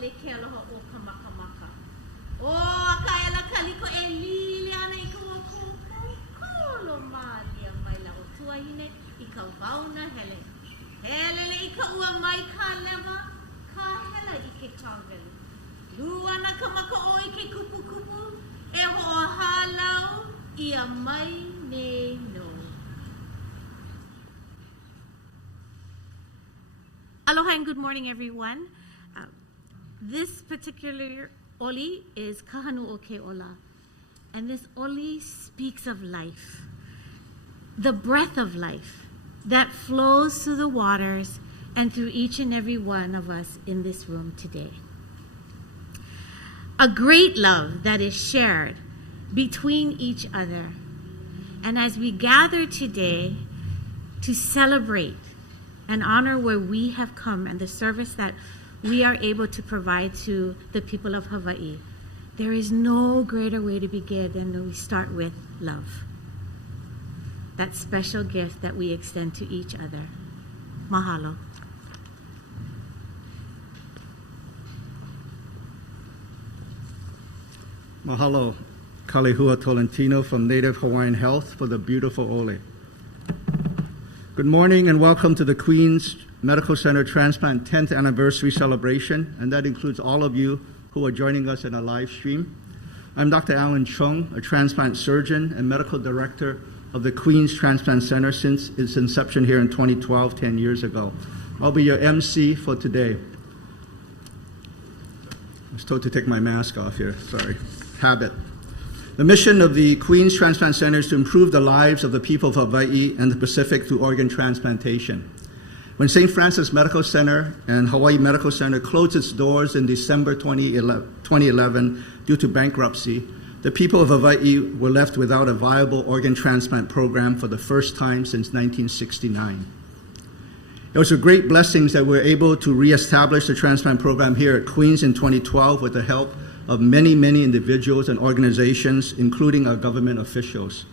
le ke aloha o ka makamaka. O ka ela kaliko e lili ana I ka kolo malia mai la o tuahine I ka wauna hele. Helele I ka ua mai ka leva, ka hela I ke taweli. Luana ka maka o I ke kupu kupu, e ho o halau ia mai ne no. Aloha and good morning, everyone. This particular oli is Kahanu o ke ola. And this oli speaks of life, the breath of life that flows through the waters and through each and every one of us in this room today. A great love that is shared between each other. And as we gather today to celebrate and honor where we have come and the service that we are able to provide to the people of Hawaii, there is no greater way to begin than we start with love. That special gift that we extend to each other. Mahalo. Mahalo, Kalehua Tolentino from Native Hawaiian Health for the beautiful ole. Good morning and welcome to the Queens Medical Center Transplant 10th Anniversary Celebration, and that includes all of you who are joining us in our live stream. I'm Dr. Alan Chung, a transplant surgeon and medical director of the Queens Transplant Center since its inception here in 2012, 10 years ago. I'll be your MC for today. I was told to take my mask off here, sorry. Habit. The mission of the Queens Transplant Center is to improve the lives of the people of Hawaii and the Pacific through organ transplantation. When St. Francis Medical Center and Hawaii Medical Center closed its doors in December 2011 due to bankruptcy, the people of Hawaii were left without a viable organ transplant program for the first time since 1969. It was a great blessing that we were able to reestablish the transplant program here at Queens in 2012 with the help of many, many individuals and organizations, including our government officials.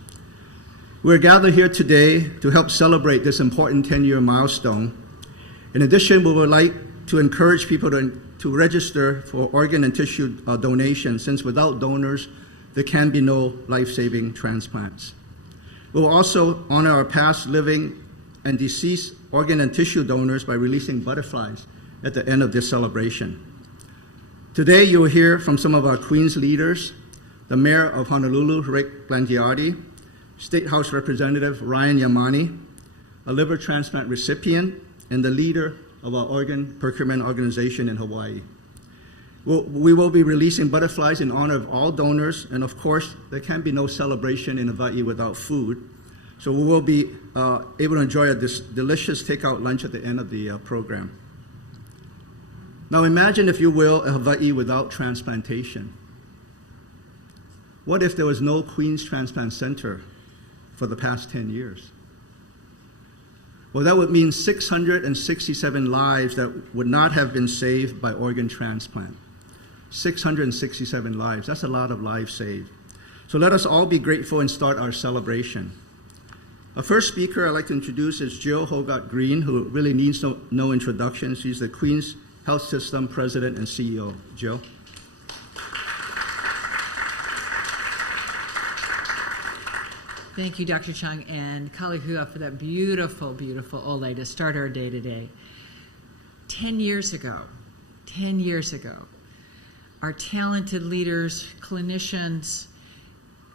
We're gathered here today to help celebrate this important 10-year milestone. In addition, we would like to encourage people to register for organ and tissue donation, since without donors, there can be no life-saving transplants. We will also honor our past living and deceased organ and tissue donors by releasing butterflies at the end of this celebration. Today, you will hear from some of our Queens leaders, the Mayor of Honolulu, Rick Blangiardi, State House Representative Ryan Yamani, a liver transplant recipient, and the leader of our organ procurement organization in Hawaii. We will be releasing butterflies in honor of all donors, and of course, there can be no celebration in Hawaii without food. So we will be able to enjoy this delicious takeout lunch at the end of the program. Now imagine, if you will, a Hawaii without transplantation. What if there was no Queens Transplant Center for the past 10 years? Well, that would mean 667 lives that would not have been saved by organ transplant. 667 lives, that's a lot of lives saved. So let us all be grateful and start our celebration. Our first speaker I'd like to introduce is Jill Hogarth Green, who really needs no introduction. She's the Queens Health System President and CEO. Jill. Thank you, Dr. Chung and Kalehua, for that beautiful, beautiful ole to start our day today. 10 years ago, our talented leaders, clinicians,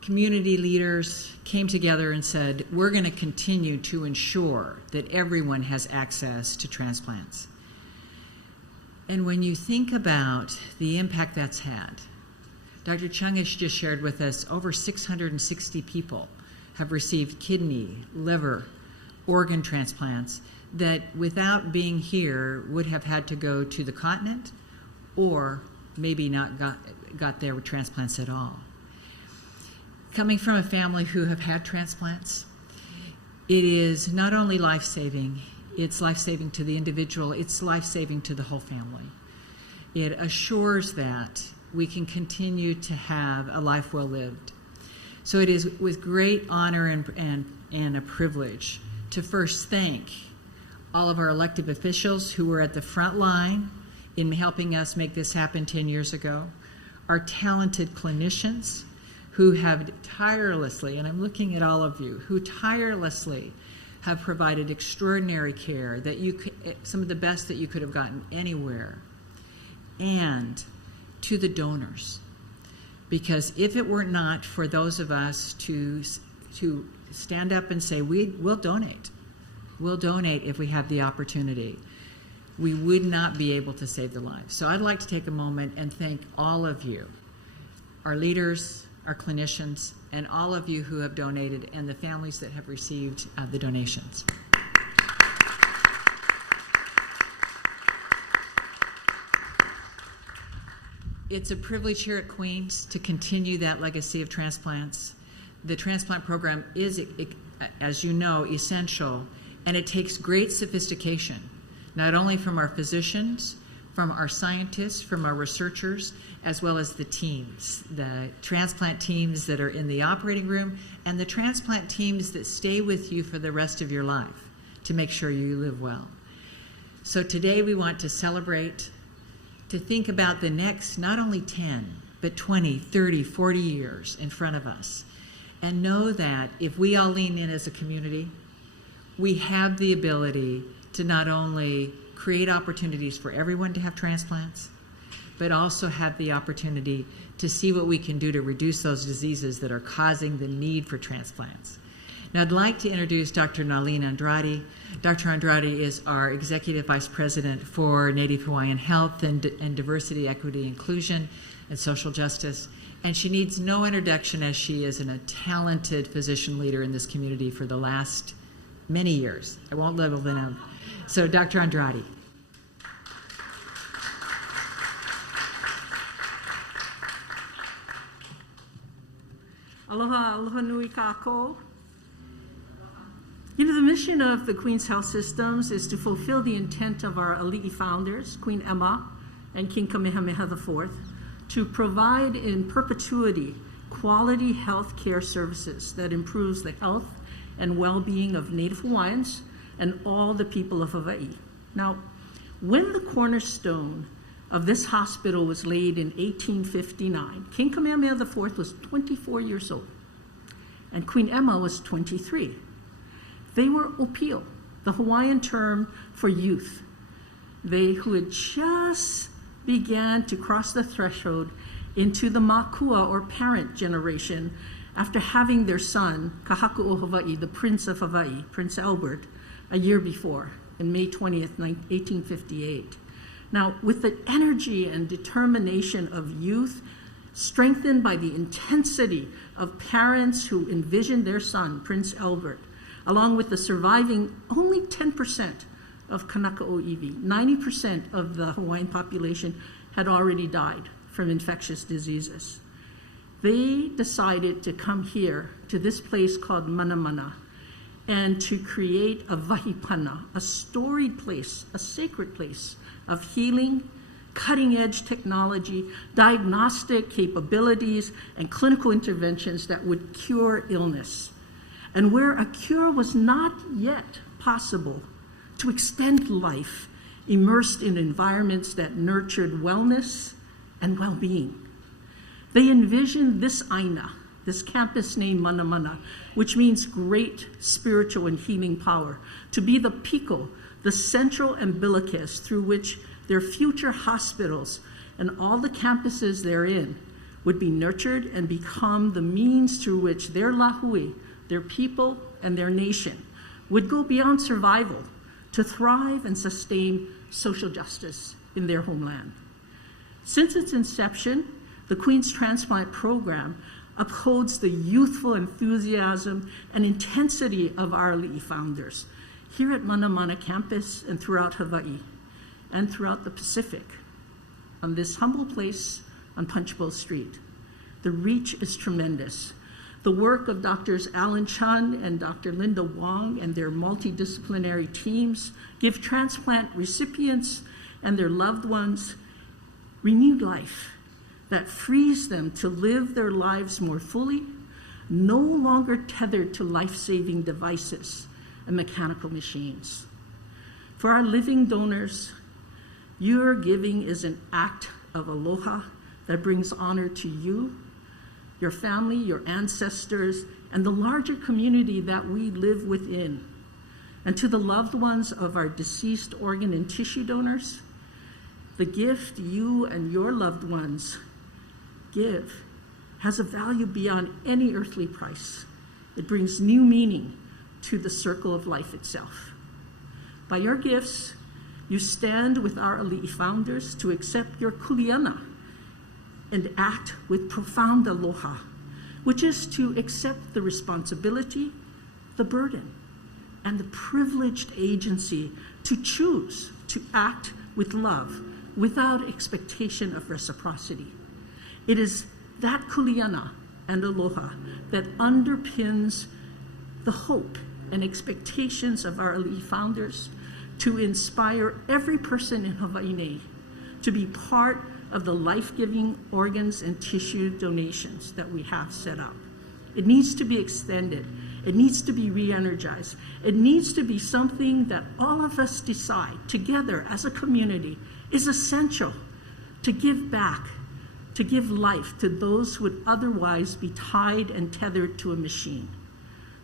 community leaders came together and said, we're going to continue to ensure that everyone has access to transplants. And when you think about the impact that's had, Dr. Chung has just shared with us over 660 people have received kidney, liver, organ transplants that without being here would have had to go to the continent or maybe not got their transplants at all. Coming from a family who have had transplants, it is not only life-saving, it's life-saving to the individual, it's life-saving to the whole family. It assures that we can continue to have a life well lived. So it is with great honor and a privilege to first thank all of our elected officials who were at the front line in helping us make this happen 10 years ago, our talented clinicians who have tirelessly, and I'm looking at all of you, who tirelessly have provided extraordinary care that some of the best that you could have gotten anywhere, and to the donors. Because if it were not for those of us to stand up and say, we'll donate if we have the opportunity, we would not be able to save the lives. So I'd like to take a moment and thank all of you, our leaders, our clinicians, and all of you who have donated, and the families that have received the donations. It's a privilege here at Queens to continue that legacy of transplants. The transplant program is, as you know, essential, and it takes great sophistication, not only from our physicians, from our scientists, from our researchers, as well as the teams, the transplant teams that are in the operating room, and the transplant teams that stay with you for the rest of your life to make sure you live well. So today we want to celebrate, to think about the next not only 10, but 20, 30, 40 years in front of us, and know that if we all lean in as a community, we have the ability to not only create opportunities for everyone to have transplants, but also have the opportunity to see what we can do to reduce those diseases that are causing the need for transplants. Now, I'd like to introduce Dr. Nalin Andrade. Dr. Andrade is our Executive Vice President for Native Hawaiian Health and Diversity, Equity, Inclusion, and Social Justice. And she needs no introduction, as she is a talented physician leader in this community for the last many years. I won't level them out. So, Dr. Andrade. Aloha, aloha nui kākou. You know, the mission of the Queen's Health Systems is to fulfill the intent of our ali'i founders, Queen Emma and King Kamehameha IV, to provide in perpetuity quality health care services that improves the health and well-being of Native Hawaiians and all the people of Hawaii. Now, when the cornerstone of this hospital was laid in 1859, King Kamehameha IV was 24 years old, and Queen Emma was 23. They were opio, the Hawaiian term for youth. They who had just began to cross the threshold into the makua, or parent generation, after having their son, Kahaku o Hawaii, the Prince of Hawaii, Prince Albert, a year before, in May 20th, 1858. Now, with the energy and determination of youth, strengthened by the intensity of parents who envisioned their son, Prince Albert, along with the surviving only 10% of Kanaka O'iwi, 90% of the Hawaiian population had already died from infectious diseases. They decided to come here to this place called Manamana and to create a vahipana, a storied place, a sacred place of healing, cutting-edge technology, diagnostic capabilities, and clinical interventions that would cure illness. And where a cure was not yet possible, to extend life immersed in environments that nurtured wellness and well-being. They envisioned this aina, this campus named Manamana, which means great spiritual and healing power, to be the pico, the central umbilicus through which their future hospitals and all the campuses therein would be nurtured and become the means through which their lahui, their people, and their nation would go beyond survival to thrive and sustain social justice in their homeland. Since its inception, the Queen's Transplant Program upholds the youthful enthusiasm and intensity of our ali'i founders here at Manamana campus and throughout Hawaii and throughout the Pacific on this humble place on Punchbowl Street. The reach is tremendous. The work of Drs. Alan Chun and Dr. Linda Wong and their multidisciplinary teams give transplant recipients and their loved ones renewed life that frees them to live their lives more fully, no longer tethered to life-saving devices and mechanical machines. For our living donors, Your giving is an act of aloha that brings honor to you, your family, your ancestors, and the larger community that we live within. And to the loved ones of our deceased organ and tissue donors, the gift you and your loved ones give has a value beyond any earthly price. It brings new meaning to the circle of life itself. By your gifts, you stand with our ali'i founders to accept your kuleana and act with profound aloha, which is to accept the responsibility, the burden, and the privileged agency to choose to act with love without expectation of reciprocity. It is that kuleana and aloha that underpins the hope and expectations of our ali'i founders to inspire every person in Hawaii to be part of the life-giving organs and tissue donations that we have set up. It needs to be extended. It needs to be re-energized. It needs to be something that all of us decide together as a community is essential to give back, to give life to those who would otherwise be tied and tethered to a machine.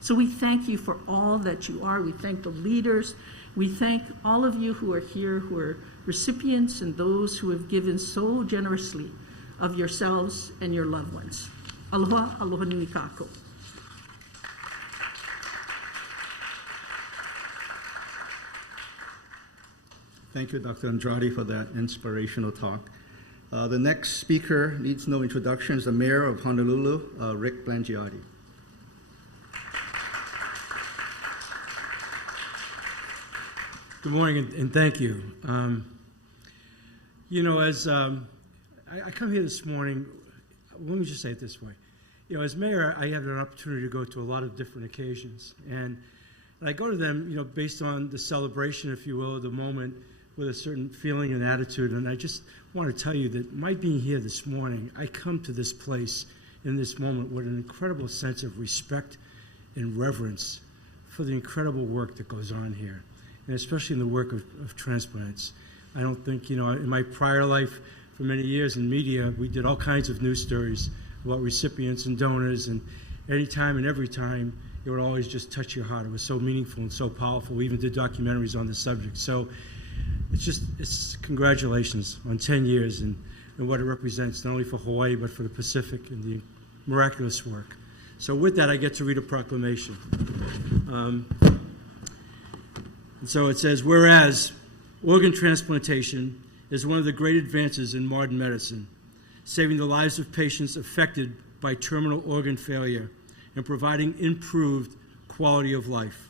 So we thank you for all that you are. We thank the leaders. We thank all of you who are here, who are recipients, and those who have given so generously of yourselves and your loved ones. Aloha, aloha nui kākou. Thank you, Dr. Andrade, for that inspirational talk. The next speaker needs no introduction, is the Mayor of Honolulu, Rick Blangiardi. Good morning, and thank you. As I come here this morning, let me just say it this way. As mayor, I have an opportunity to go to a lot of different occasions, and I go to them, based on the celebration, if you will, of the moment, with a certain feeling and attitude. And I just want to tell you that my being here this morning, I come to this place in this moment with an incredible sense of respect and reverence for the incredible work that goes on here, and especially in the work of transplants. I don't think, in my prior life, for many years in media, we did all kinds of news stories about recipients and donors, and any time and every time, it would always just touch your heart. It was so meaningful and so powerful. We even did documentaries on the subject. So it's congratulations on 10 years and what it represents, not only for Hawaii, but for the Pacific and the miraculous work. So with that, I get to read a proclamation. And so it says, whereas organ transplantation is one of the great advances in modern medicine, saving the lives of patients affected by terminal organ failure and providing improved quality of life.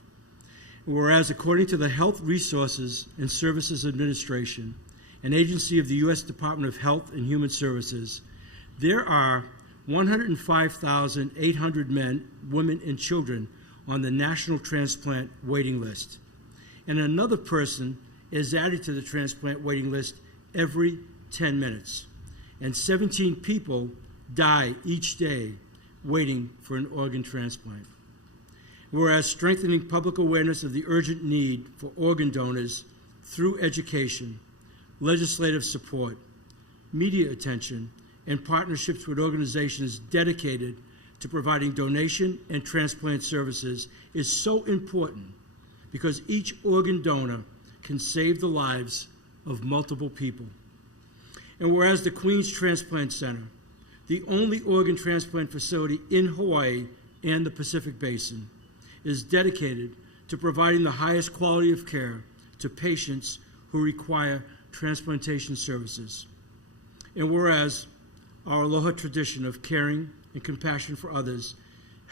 Whereas according to the Health Resources and Services Administration, an agency of the U.S. Department of Health and Human Services, there are 105,800 men, women, and children on the National Transplant waiting list. And another person is added to the transplant waiting list every 10 minutes. And 17 people die each day waiting for an organ transplant. Whereas strengthening public awareness of the urgent need for organ donors through education, legislative support, media attention, and partnerships with organizations dedicated to providing donation and transplant services is so important, because each organ donor can save the lives of multiple people. And whereas the Queens Transplant Center, the only organ transplant facility in Hawaii and the Pacific Basin, is dedicated to providing the highest quality of care to patients who require transplantation services. And whereas our aloha tradition of caring and compassion for others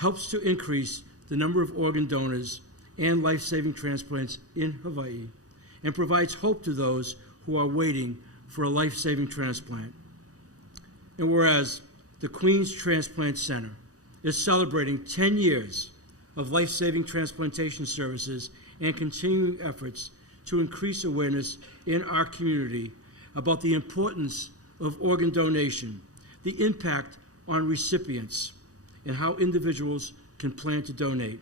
helps to increase the number of organ donors and life-saving transplants in Hawaii, and provides hope to those who are waiting for a life-saving transplant. And whereas the Queens Transplant Center is celebrating 10 years of life-saving transplantation services and continuing efforts to increase awareness in our community about the importance of organ donation, the impact on recipients, and how individuals can plan to donate.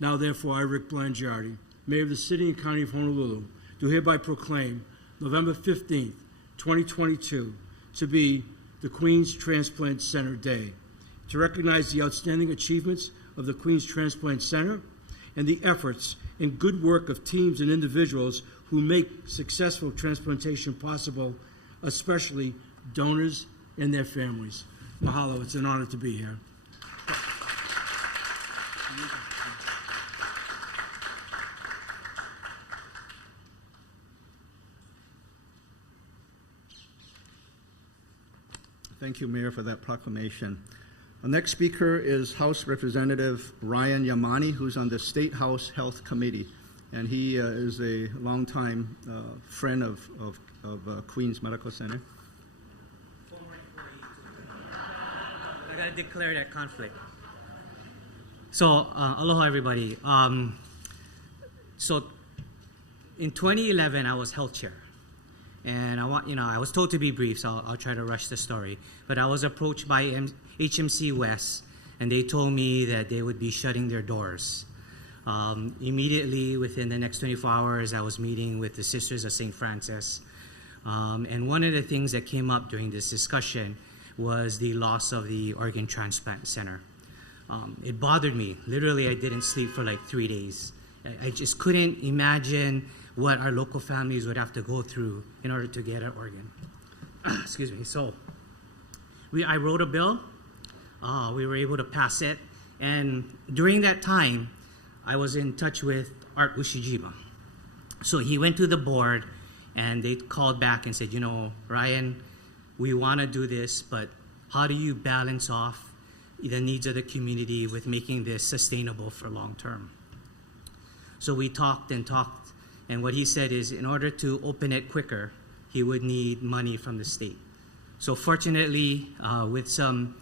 Now, therefore, I, Rick Blangiardi, Mayor of the City and County of Honolulu, do hereby proclaim November 15th, 2022, to be the Queens Transplant Center Day, to recognize the outstanding achievements of the Queens Transplant Center and the efforts and good work of teams and individuals who make successful transplantation possible, especially donors and their families. Mahalo, it's an honor to be here. Thank you, Mayor, for that proclamation. The next speaker is House Representative Ryan Yamani, who's on the State House Health Committee, and he is a longtime friend of Queens Medical Center. I gotta declare that conflict. So, aloha everybody. So, in 2011, I was health chair. And I was told to be brief, so I'll try to rush the story. But I was approached by HMC West, and they told me that they would be shutting their doors. Immediately, within the next 24 hours, I was meeting with the Sisters of St. Francis. And one of the things that came up during this discussion was the loss of the organ transplant center. It bothered me. Literally, I didn't sleep for like 3 days. I just couldn't imagine what our local families would have to go through in order to get an organ. Excuse me. So I wrote a bill. We were able to pass it. And during that time, I was in touch with Art Ushijima. So he went to the board, and they called back and said, Ryan, we want to do this, but how do you balance off the needs of the community with making this sustainable for long term? So we talked, and what he said is in order to open it quicker, he would need money from the state. So fortunately, with some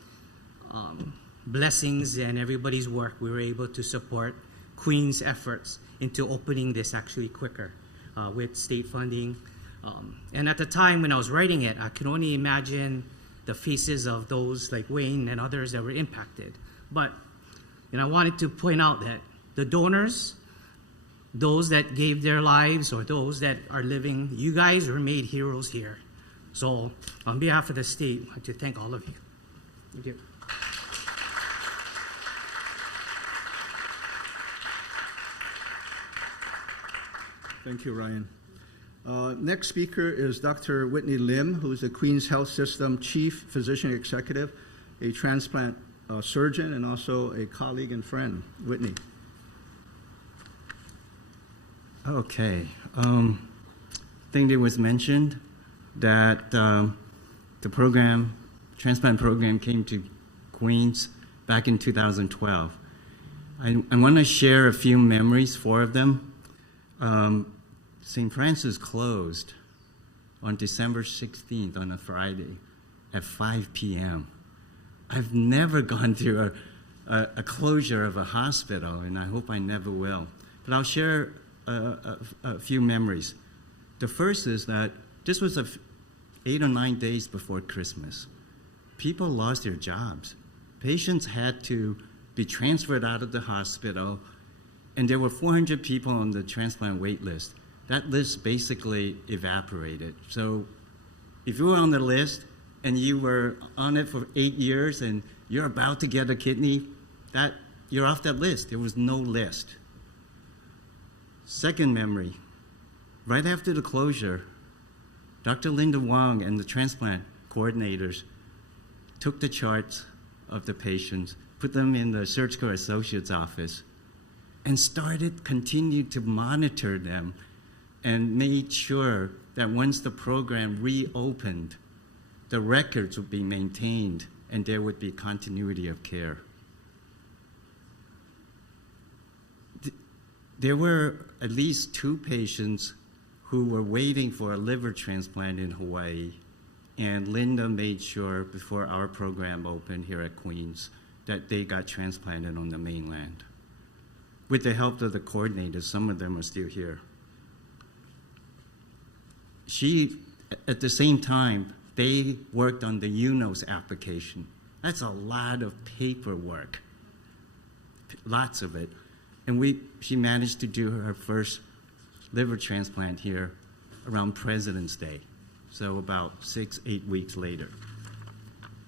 blessings and everybody's work, we were able to support Queen's efforts into opening this actually quicker with state funding. And at the time when I was writing it, I could only imagine the faces of those like Wayne and others that were impacted. But I wanted to point out that the donors, those that gave their lives or those that are living, you guys were made heroes here. So on behalf of the state, I'd like to thank all of you. Thank you. Thank you, Ryan. Next speaker is Dr. Whitney Lim, who's the Queens Health System Chief Physician Executive, a transplant surgeon, and also a colleague and friend. Whitney. Okay. I think it was mentioned that the transplant program came to Queens back in 2012. I want to share a few memories, 4 of them. St. Francis closed on December 16th on a Friday at 5 p.m. I've never gone through a closure of a hospital, and I hope I never will. But I'll share a few memories. The first is that this was 8 or 9 days before Christmas. People lost their jobs. Patients had to be transferred out of the hospital, and there were 400 people on the transplant wait list. That list basically evaporated. So if you were on the list and you were on it for 8 years and you're about to get a kidney, you're off that list. There was no list. Second memory, right after the closure, Dr. Linda Wong and the transplant coordinators took the charts of the patients, put them in the surgical associate's office, and continued to monitor them and made sure that once the program reopened, the records would be maintained and there would be continuity of care. There were at least 2 patients who were waiting for a liver transplant in Hawaii, and Linda made sure before our program opened here at Queens that they got transplanted on the mainland. With the help of the coordinators, some of them are still here. At the same time, they worked on the UNOS application. That's a lot of paperwork, lots of it. And she managed to do her first liver transplant here around President's Day, so about 6-8 weeks later.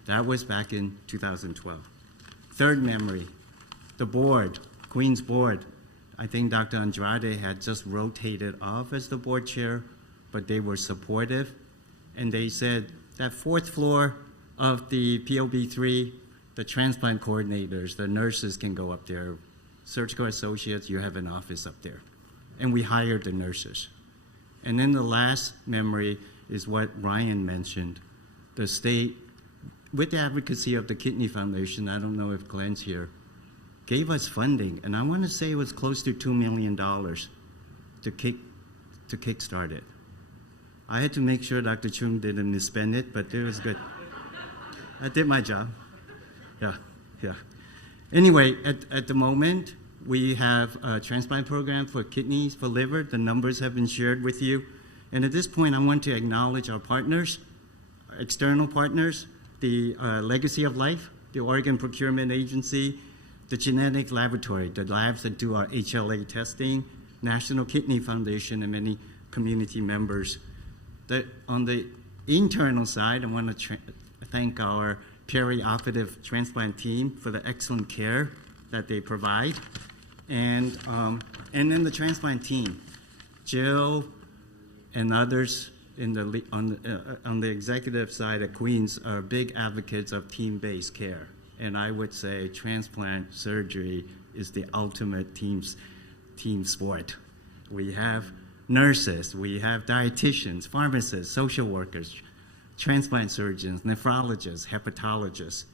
That was back in 2012. Third memory, the board, Queen's board. I think Dr. Andrade had just rotated off as the board chair, but they were supportive. And they said that fourth floor of the POB3, the transplant coordinators, the nurses can go up there. Surgical associates, you have an office up there. And we hired the nurses. And then the last memory is what Ryan mentioned. The state, with the advocacy of the Kidney Foundation, I don't know if Glenn's here, gave us funding, and I want to say it was close to $2 million to kickstart it. I had to make sure Dr. Chung didn't misspend it, but it was good. I did my job. Yeah. Anyway, at the moment, we have a transplant program for kidneys, for liver. The numbers have been shared with you. And at this point, I want to acknowledge our partners, our external partners, the Legacy of Life, the Organ Procurement Agency, the genetic laboratory, the labs that do our HLA testing, National Kidney Foundation, and many community members. On the internal side, I want to thank our perioperative transplant team for the excellent care that they provide. And then the transplant team, Jill and others on the executive side at Queens are big advocates of team-based care. And I would say transplant surgery is the ultimate team sport. We have nurses, we have dietitians, pharmacists, social workers, transplant surgeons, nephrologists, hepatologists,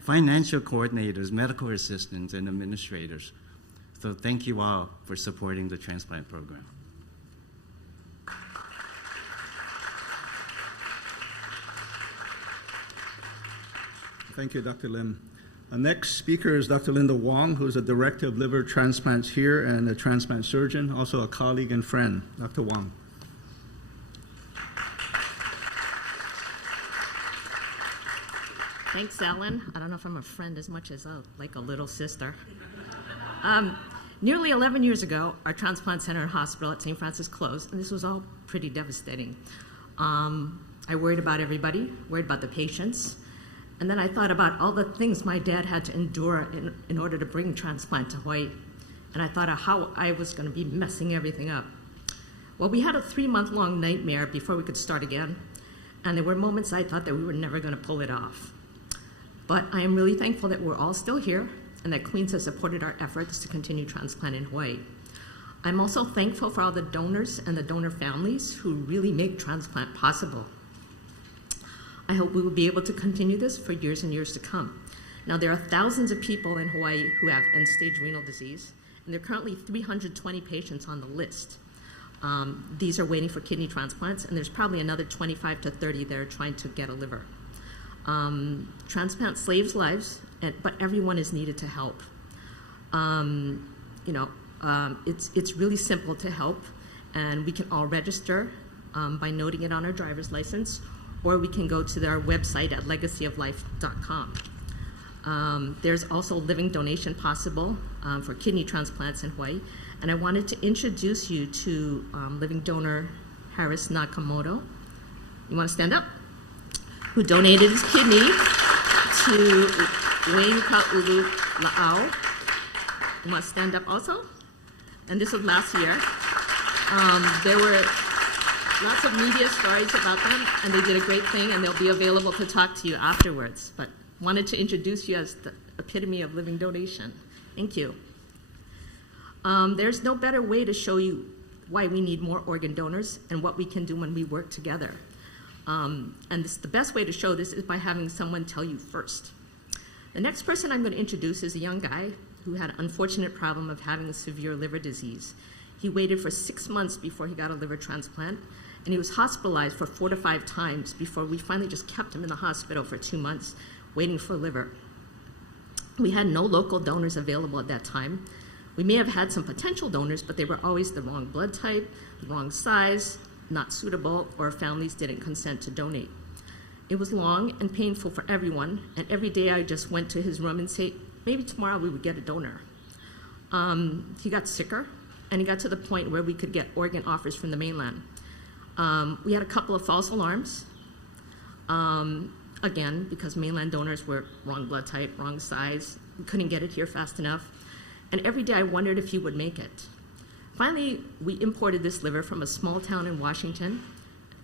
financial coordinators, medical assistants, and administrators. So thank you all for supporting the transplant program. Thank you, Dr. Lim. Our next speaker is Dr. Linda Wong, who is a director of liver transplants here and a transplant surgeon, also a colleague and friend. Dr. Wong. Thanks, Ellen. I don't know if I'm a friend as much as like a little sister. Nearly 11 years ago, our transplant center and hospital at St. Francis closed, and this was all pretty devastating. I worried about everybody, worried about the patients, and then I thought about all the things my dad had to endure in order to bring transplant to Hawaii, and I thought of how I was going to be messing everything up. Well, we had a 3-month-long nightmare before we could start again, and there were moments I thought that we were never going to pull it off. But I am really thankful that we're all still here and that Queens has supported our efforts to continue transplant in Hawaii. I'm also thankful for all the donors and the donor families who really make transplant possible. I hope we will be able to continue this for years and years to come. Now, there are thousands of people in Hawaii who have end-stage renal disease, and there are currently 320 patients on the list. These are waiting for kidney transplants, and there's probably another 25 to 30 that are trying to get a liver. Transplant saves lives, but everyone is needed to help. It's really simple to help, and we can all register by noting it on our driver's license, or we can go to their website at legacyoflife.com. There's also living donation possible for kidney transplants in Hawaii, and I wanted to introduce you to living donor Harris Nakamoto. You want to stand up? Who donated his kidney to Wayne Ka'ulu La'au. You want to stand up also? And this was last year. There were lots of media stories about them, and they did a great thing, and they'll be available to talk to you afterwards. But wanted to introduce you as the epitome of living donation. Thank you. There's no better way to show you why we need more organ donors and what we can do when we work together. The best way to show this is by having someone tell you first. The next person I'm going to introduce is a young guy who had an unfortunate problem of having a severe liver disease. He waited for 6 months before he got a liver transplant, and he was hospitalized for 4 to 5 times before we finally just kept him in the hospital for 2 months, waiting for liver. We had no local donors available at that time. We may have had some potential donors, but they were always the wrong blood type, the wrong size, not suitable, or families didn't consent to donate. It was long and painful for everyone, and every day I just went to his room and said, maybe tomorrow we would get a donor. He got sicker, and he got to the point where we could get organ offers from the mainland. We had a couple of false alarms. Again, because mainland donors were wrong blood type, wrong size. We couldn't get it here fast enough. And every day I wondered if he would make it. Finally, we imported this liver from a small town in Washington,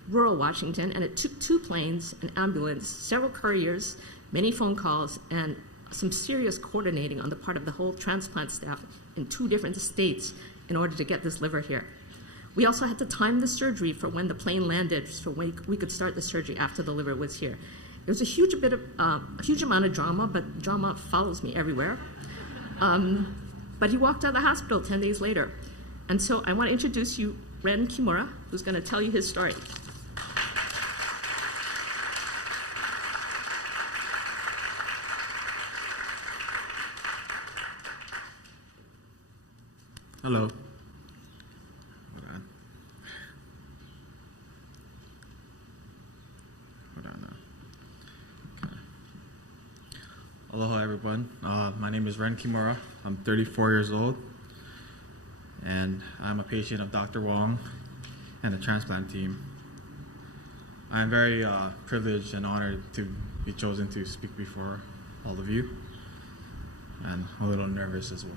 rural Washington, and it took 2 planes, an ambulance, several couriers, many phone calls, and some serious coordinating on the part of the whole transplant staff in 2 different states in order to get this liver here. We also had to time the surgery for when the plane landed so we could start the surgery after the liver was here. It was a huge amount of drama, but drama follows me everywhere. But he walked out of the hospital 10 days later. And so I want to introduce you Ren Kimura, who's going to tell you his story. Hello. Hold on now. Okay. Aloha, everyone. My name is Ren Kimura. I'm 34 years old, and I'm a patient of Dr. Wong and the transplant team. I'm very privileged and honored to be chosen to speak before all of you, and a little nervous as well.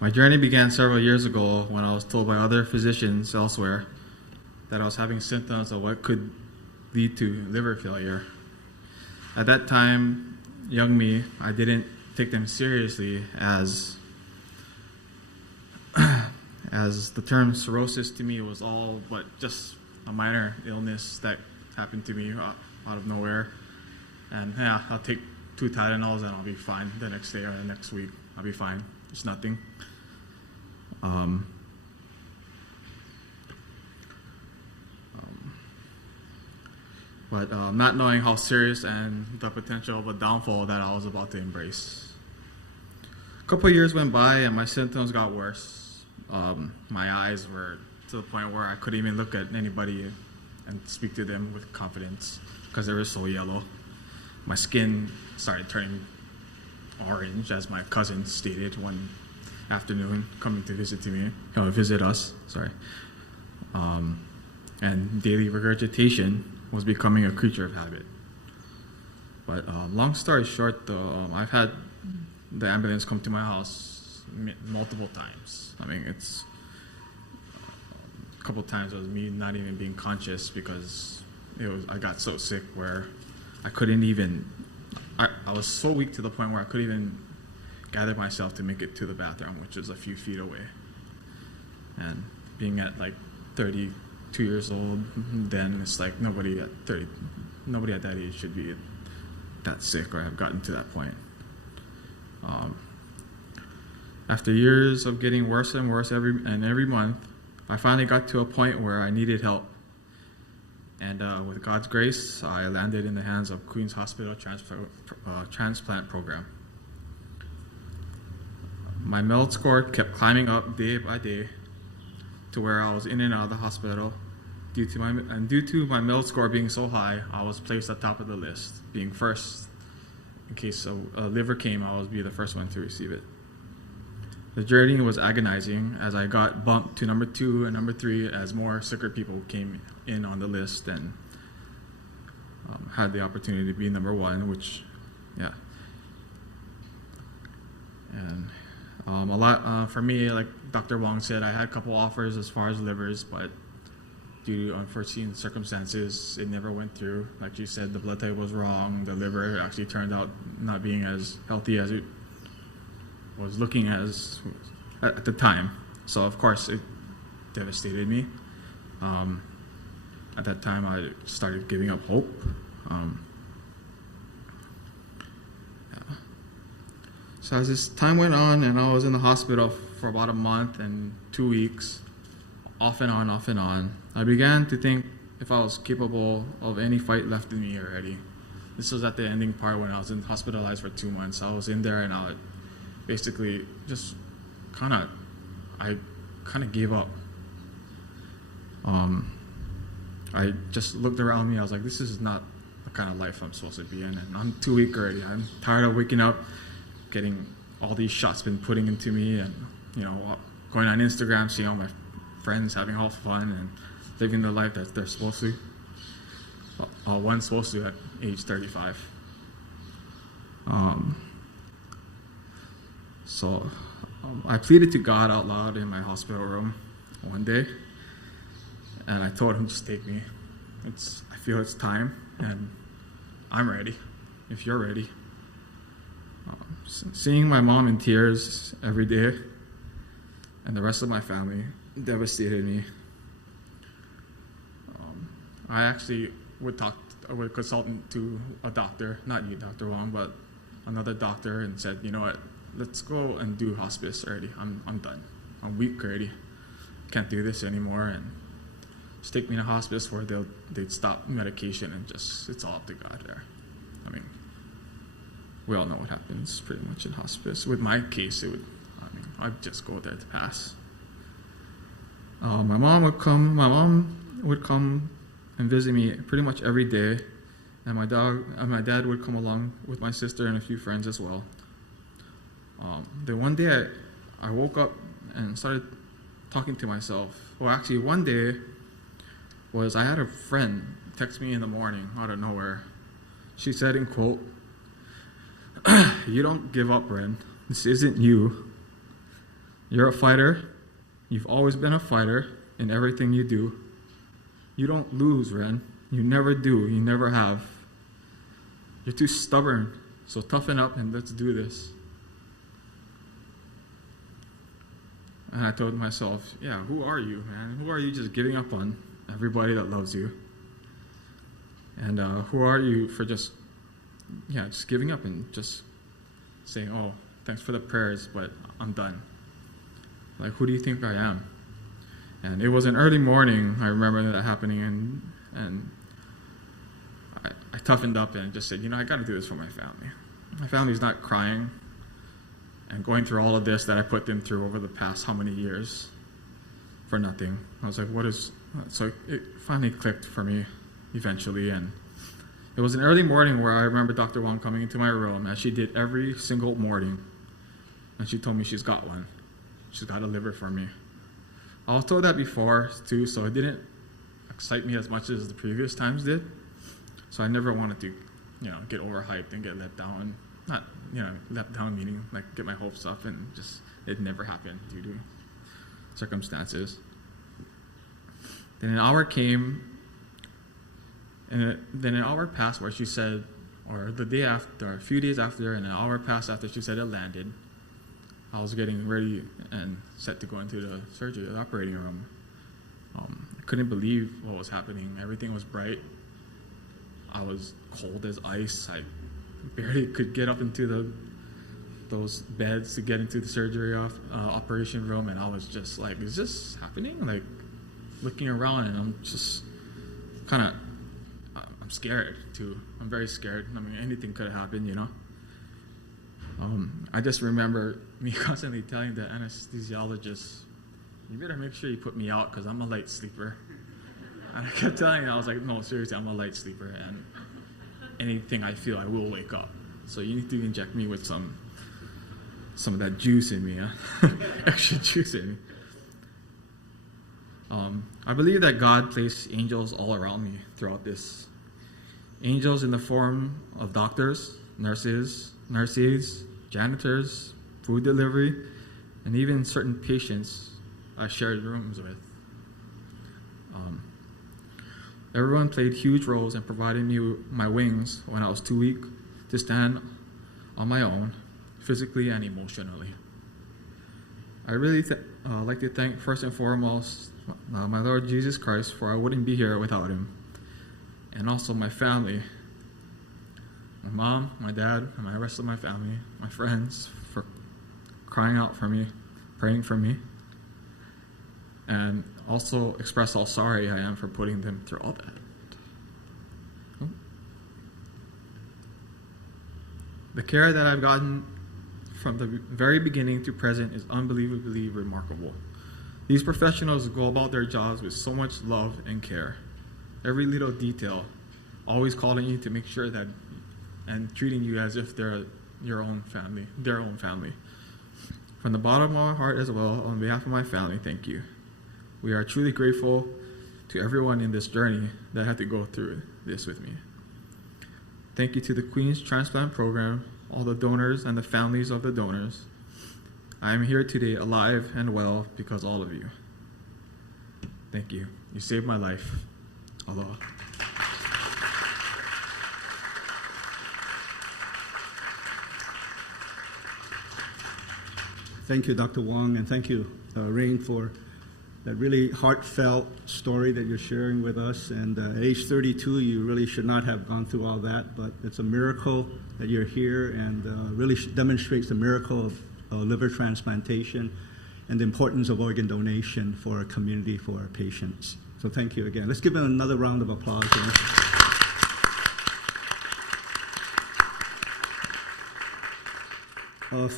My journey began several years ago when I was told by other physicians elsewhere that I was having symptoms of what could lead to liver failure. At that time, young me, I didn't take them seriously as the term cirrhosis to me was all but just a minor illness that happened to me out of nowhere. And yeah, I'll take 2 Tylenols and I'll be fine the next day or the next week. I'll be fine. It's nothing. But not knowing how serious and the potential of a downfall that I was about to embrace. A couple of years went by and my symptoms got worse. My eyes were to the point where I couldn't even look at anybody and speak to them with confidence because they were so yellow. My skin started turning orange, as my cousin stated one afternoon coming to visit us. And daily regurgitation was becoming a creature of habit. But long story short, though, I've had the ambulance come to my house multiple times. I mean, it's a couple times it was me not even being conscious because I got so sick where I couldn't even. I was so weak to the point where I couldn't even gather myself to make it to the bathroom, which is a few feet away. And being at like 32 years old, then it's like nobody at that age should be that sick or have gotten to that point. After years of getting worse and worse every month, I finally got to a point where I needed help. And with God's grace, I landed in the hands of Queen's Hospital Transplant Program. My MELD score kept climbing up day by day to where I was in and out of the hospital. Due to my MELD score being so high, I was placed at the top of the list, being first. In case a liver came, I would be the first one to receive it. The journey was agonizing as I got bumped to number 2 and number 3 as more sicker people came in on the list and had the opportunity to be number 1, which, yeah. And a lot for me, like Dr. Wong said, I had a couple offers as far as livers, but due to unforeseen circumstances, it never went through. Like you said, the blood type was wrong. The liver actually turned out not being as healthy as it was looking as at the time. So of course it devastated me. At that time I started giving up hope. Yeah. So as this time went on and I was in the hospital for about a month and 2 weeks, off and on, I began to think if I was capable of any fight left in me already. This was at the ending part when I was hospitalized for 2 months. I was in there and I basically just I kind of gave up. I just looked around me. I was like, this is not the kind of life I'm supposed to be in. And I'm 2 weeks already. I'm tired of waking up, getting all these shots been putting into me, and going on Instagram, seeing all my friends having all fun and living the life that they're supposed to. One's supposed to at age 35. So I pleaded to God out loud in my hospital room one day, and I told him, just take me. I feel it's time, and I'm ready, if you're ready. Seeing my mom in tears every day, and the rest of my family, devastated me. I actually would consult to a doctor, not you, Dr. Wong, but another doctor, and said, you know what, let's go and do hospice already. I'm done. I'm weak already. Can't do this anymore, and just take me to hospice where they'd stop medication and just, it's all up to God there. I mean, we all know what happens pretty much in hospice. With my case, I'd just go there to pass. My mom would come and visit me pretty much every day, and my dad would come along with my sister and a few friends as well. Then one day I woke up and started talking to myself. Well, actually, one day I had a friend text me in the morning out of nowhere. She said, in quote, "You don't give up, Ren. This isn't you. You're a fighter. You've always been a fighter in everything you do. You don't lose, Ren. You never do. You never have. You're too stubborn. So toughen up and let's do this." And I told myself, yeah, who are you, man? Who are you just giving up on everybody that loves you? And who are you for just giving up and just saying, oh, thanks for the prayers, but I'm done. Like, who do you think I am? And it was an early morning, I remember that happening, and I toughened up and just said, I got to do this for my family. My family's not crying and going through all of this that I put them through over the past how many years for nothing. I was like, so it finally clicked for me eventually, and it was an early morning where I remember Dr. Wong coming into my room, as she did every single morning, and she told me she's got one. She's got a liver for me. I was told that before too, so it didn't excite me as much as the previous times did. So I never wanted to, get overhyped and get let down. Not, let down meaning like get my hopes up, and just it never happened due to circumstances. Then an hour came, and then an hour passed where she said, or the day after, or a few days after, and an hour passed after she said it landed. I was getting ready and set to go into the operating room. I couldn't believe what was happening. Everything was bright. I was cold as ice. I barely could get up into those beds to get into the surgery operation room, and I was just like, is this happening? Like, looking around, and I'm just I'm scared too. I'm very scared. I mean, anything could have happened, I just remember me constantly telling the anesthesiologist, you better make sure you put me out because I'm a light sleeper. And I kept telling her, I was like, no, seriously, I'm a light sleeper, and anything I feel, I will wake up. So you need to inject me with some of that juice in me, extra juice in me. I believe that God placed angels all around me throughout this. Angels in the form of doctors, nurses, janitors, food delivery, and even certain patients I shared rooms with. Everyone played huge roles in providing me my wings when I was too weak to stand on my own, physically and emotionally. I really like to thank first and foremost my Lord Jesus Christ, for I wouldn't be here without him, and also my family, my mom, my dad, and the rest of my family, my friends, for crying out for me, praying for me, and also express how sorry I am for putting them through all that. The care that I've gotten from the very beginning to present is unbelievably remarkable. These professionals go about their jobs with so much love and care. Every little detail, always calling you to make sure that, and treating you as if they're your own family, their own family. From the bottom of my heart as well, on behalf of my family, thank you. We are truly grateful to everyone in this journey that had to go through this with me. Thank you to the Queen's Transplant Program, all the donors and the families of the donors. I am here today alive and well because all of you. Thank you. You saved my life. Aloha. Thank you, Dr. Wong, and thank you, Rain, for that really heartfelt story that you're sharing with us. And at age 32, you really should not have gone through all that, but it's a miracle that you're here, and really demonstrates the miracle of liver transplantation and the importance of organ donation for our community, for our patients. So thank you again. Let's give him another round of applause.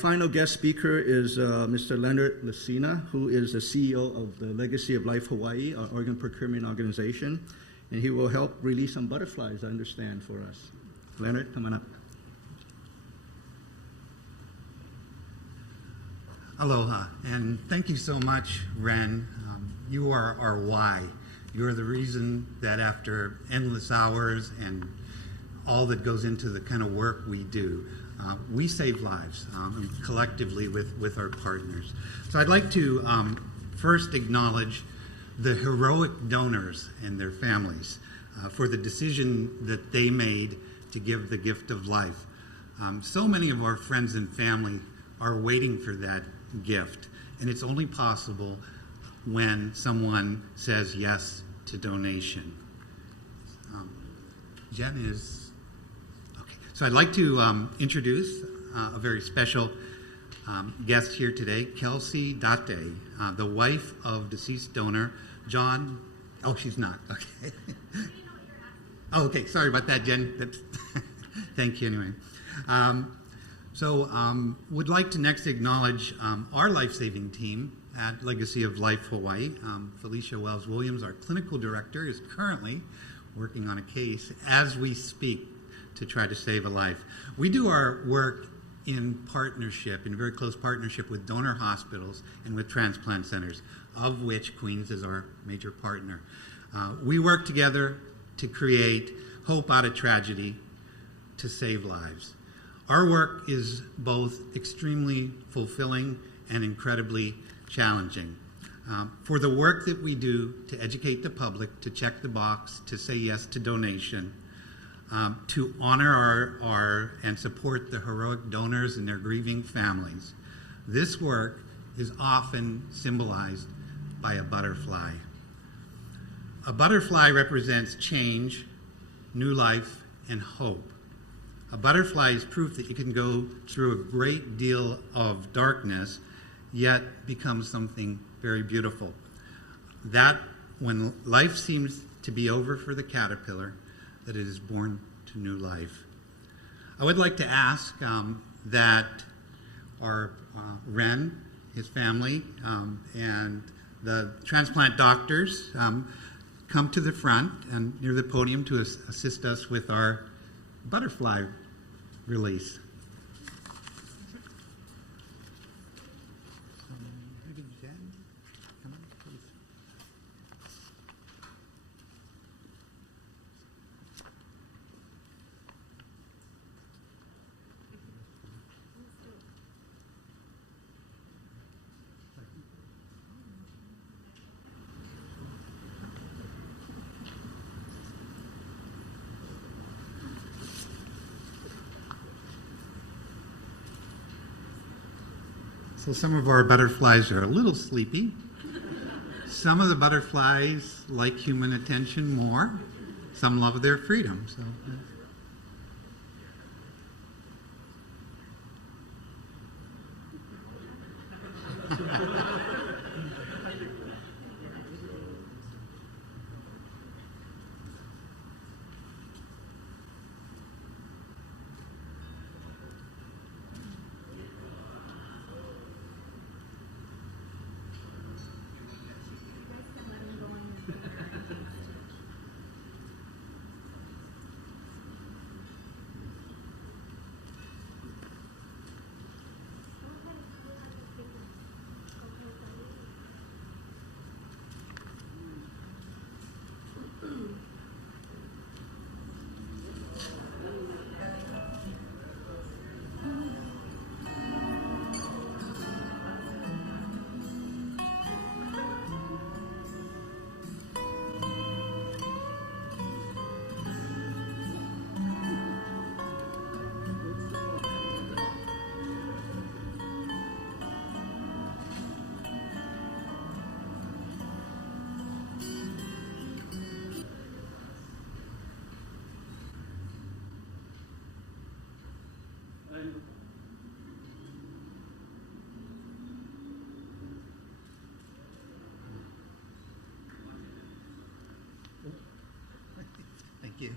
Final guest speaker is Mr. Leonard Lucina, who is the CEO of the Legacy of Life Hawaii, our organ procurement organization, and he will help release some butterflies, I understand, for us. Leonard, come on up. Aloha, and thank you so much, Ren. You are our why. You're the reason that after endless hours and all that goes into the kind of work we do, we save lives collectively with our partners. So I'd like to first acknowledge the heroic donors and their families for the decision that they made to give the gift of life. So many of our friends and family are waiting for that gift, and it's only possible when someone says yes to donation. Jen is okay. So I'd like to introduce a very special guest here today, Kelsey Date, the wife of deceased donor John. Oh, she's not. Okay. Oh, okay. Sorry about that, Jen. Thank you anyway. Would like to next acknowledge our life-saving team at Legacy of Life Hawaii. Felicia Wells-Williams, our clinical director, is currently working on a case as we speak to try to save a life. We do our work in very close partnership with donor hospitals and with transplant centers, of which Queens is our major partner. We work together to create hope out of tragedy, to save lives. Our work is both extremely fulfilling and incredibly challenging. For the work that we do to educate the public, to check the box, to say yes to donation, to honor our and support the heroic donors and their grieving families, this work is often symbolized by a butterfly. A butterfly represents change, new life, and hope. A butterfly is proof that you can go through a great deal of darkness, yet become something very beautiful. That when life seems to be over for the caterpillar, that it is born to new life. I would like to ask that our Ren, his family, and the transplant doctors come to the front and near the podium to assist us with our butterfly release. So some of our butterflies are a little sleepy. Some of the butterflies like human attention more. Some love their freedom. So. Thank you.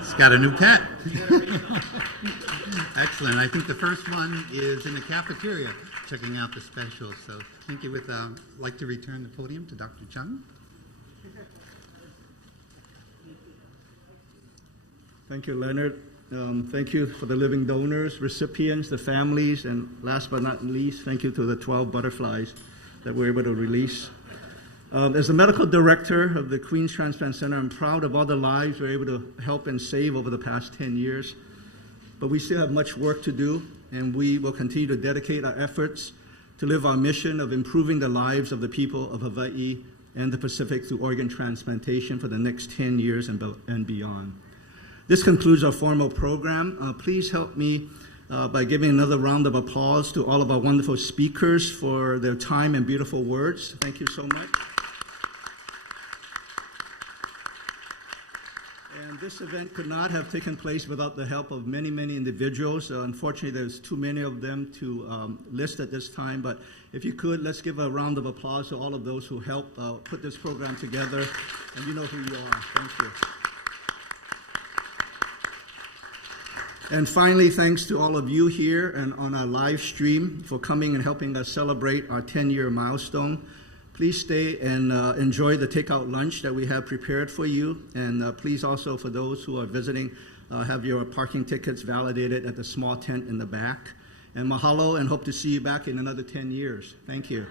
It's got a new pet. Excellent. I think the first one is in the cafeteria, checking out the specials. So thank you. With like to return the podium to Dr. Chung. Thank you, Leonard. Thank you for the living donors, recipients, the families, and last but not least, thank you to the 12 butterflies that we're able to release. As the medical director of the Queens Transplant Center, I'm proud of all the lives we're able to help and save over the past 10 years. But we still have much work to do, and we will continue to dedicate our efforts to live our mission of improving the lives of the people of Hawaii and the Pacific through organ transplantation for the next 10 years and beyond. This concludes our formal program. Please help me by giving another round of applause to all of our wonderful speakers for their time and beautiful words. Thank you so much. And this event could not have taken place without the help of many, many individuals. Unfortunately, there's too many of them to list at this time, but if you could, let's give a round of applause to all of those who helped put this program together, and you know who you are. Thank you. And finally, thanks to all of you here and on our live stream for coming and helping us celebrate our 10-year milestone. Please stay and enjoy the takeout lunch that we have prepared for you. And please also, for those who are visiting, have your parking tickets validated at the small tent in the back. And mahalo, and hope to see you back in another 10 years. Thank you.